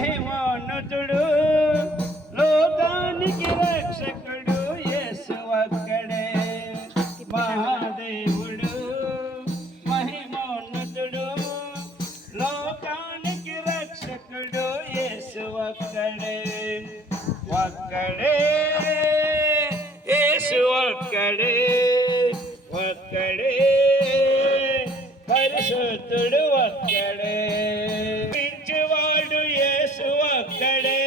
మహిమోన్నతుడు లోకానికి రక్షకుడు యేసు ఒక్కడే మహాదేవుడు మహిమోన్నతుడు లోకానికి రక్షకుడు యేసు ఒక్కడే ఒక్కడే యేసు ఒక్కడే ఒక్కడే పరిశుద్ధుడు ఒక్కడే ప్రేమించువాడు యేసు ఒక్కడే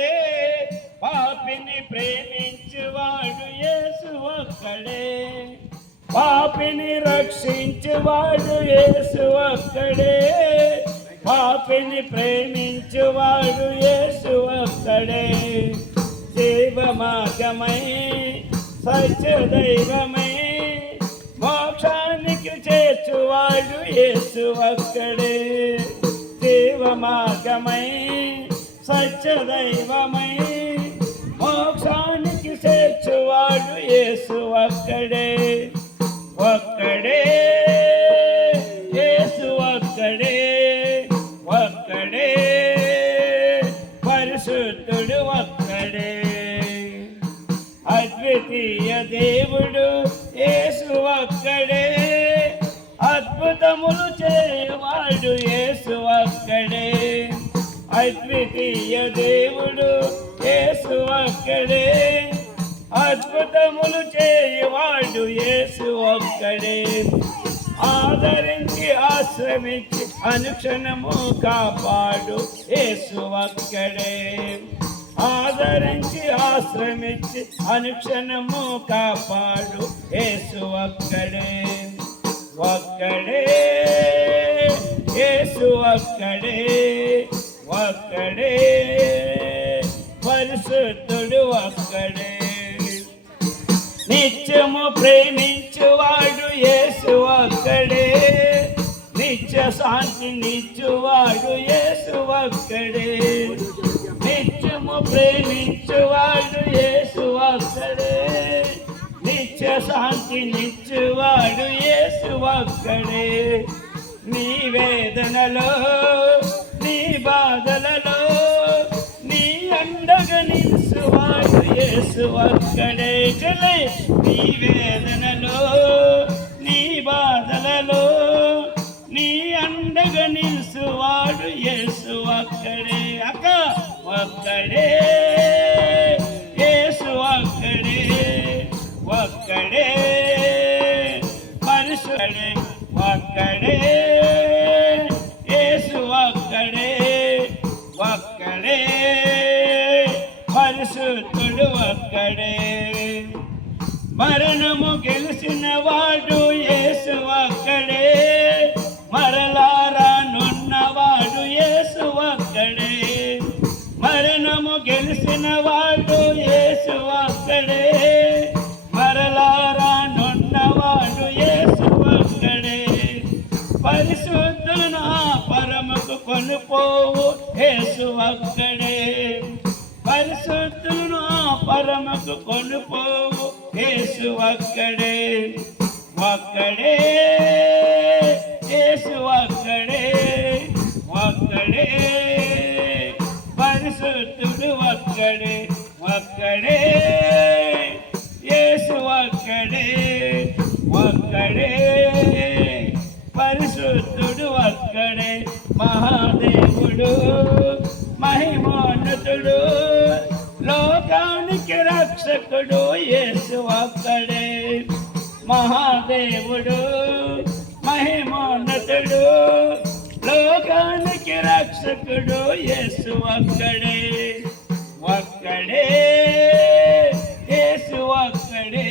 పాపిని ప్రేమించువాడు యేసు ఒక్కడే పాపిని రక్షించువాడు యేసు ఒక్కడే పాపిని ప్రేమించువాడు యేసు ఒక్కడే జీవ మార్గమై సత్య దైవమై మోక్షానికి చేర్చువాడు యేసు ఒక్కడే జీవ మార్గమై సత్య దైవమై మోక్షానికి చేర్చువాడు యేసు ఒక్కడే ఒక్కడే యేసు ఒక్కడే ఒక్కడే పరిశుద్ధుడు ఒక్కడే అద్వితీయ దేవుడు యేసు ఒక్కడే అద్భుతములు చేయవాడు యేసు ఒక్కడే అద్వితీయ దేవుడు యేసు ఒక్కడే అద్భుతములు చేయవాడు యేసు ఒక్కడే ఆదరించి ఆశ్రమించి అనుక్షణము కాపాడు యేసు ఒక్కడే ఆదరించి ఆశ్రమించి అనుక్షణము కాపాడు యేసు ఒక్కడే ఒక్కడే యేసు ఒక్కడే ఒక్కడే పరిశుద్ధుడు ఒక్కడే నిత్యము ప్రేమించువాడు యేసు ఒక్కడే నిత్య శాంతి నిచ్చువాడు యేసు ఒక్కడే నిత్యము ప్రేమించువాడు యేసు ఒక్కడే నిత్య శాంతి నిచ్చువాడు యేసు ఒక్కడే నీ వేదనలో నీ బాధలలో నీ అండగా నిలుచువాడు యేసు ఒక్కడే చెల్లె నీ వేదనలో నీ బాధలలో నీ అండగా నిలుచువాడు యేసు ఒక్కడే అక్క ఒక్కడే యేసు ఒక్కడే ఒక్కడే పరిశుద్ధుడే ఒక్కడే యేసు ఒక్కడే ఒక్కడే పరిశుద్ధుడు ఒక్కడే మరణము గెలిచిన వాడు యేసు ఒక్కడే మరలా రానున్నవాడు యేసు ఒక్కడే మరణము గెలిచిన వాడు యేసు ఒక్కడే మరలా రానున్నవాడు యేసు ఒక్కడే పరిశుద్ధులను పరమకు కొనుపోవు యేసు ఒక్కడే పరిశుద్ధులను పరమకు కొనుపోవు యేసు ఒక్కడే ఒక్కడే యేసు ఒక్కడే ఒక్కడే పరిశుద్ధుడు ఒక్కడే ఒక్కడే యేసు ఒక్కడే ఒక్కడే పరిశుద్ధుడు ఒక్కడే మహాదేవుడు మహిమోన్నతుడు లోకానికి రక్షకుడు యేసు ఒక్కడే మహాదేవుడు మహిమోన్నతుడు లోకానికి రక్షకుడు యేసు ఒక్కడే ఒక్కడే యేసు ఒక్కడే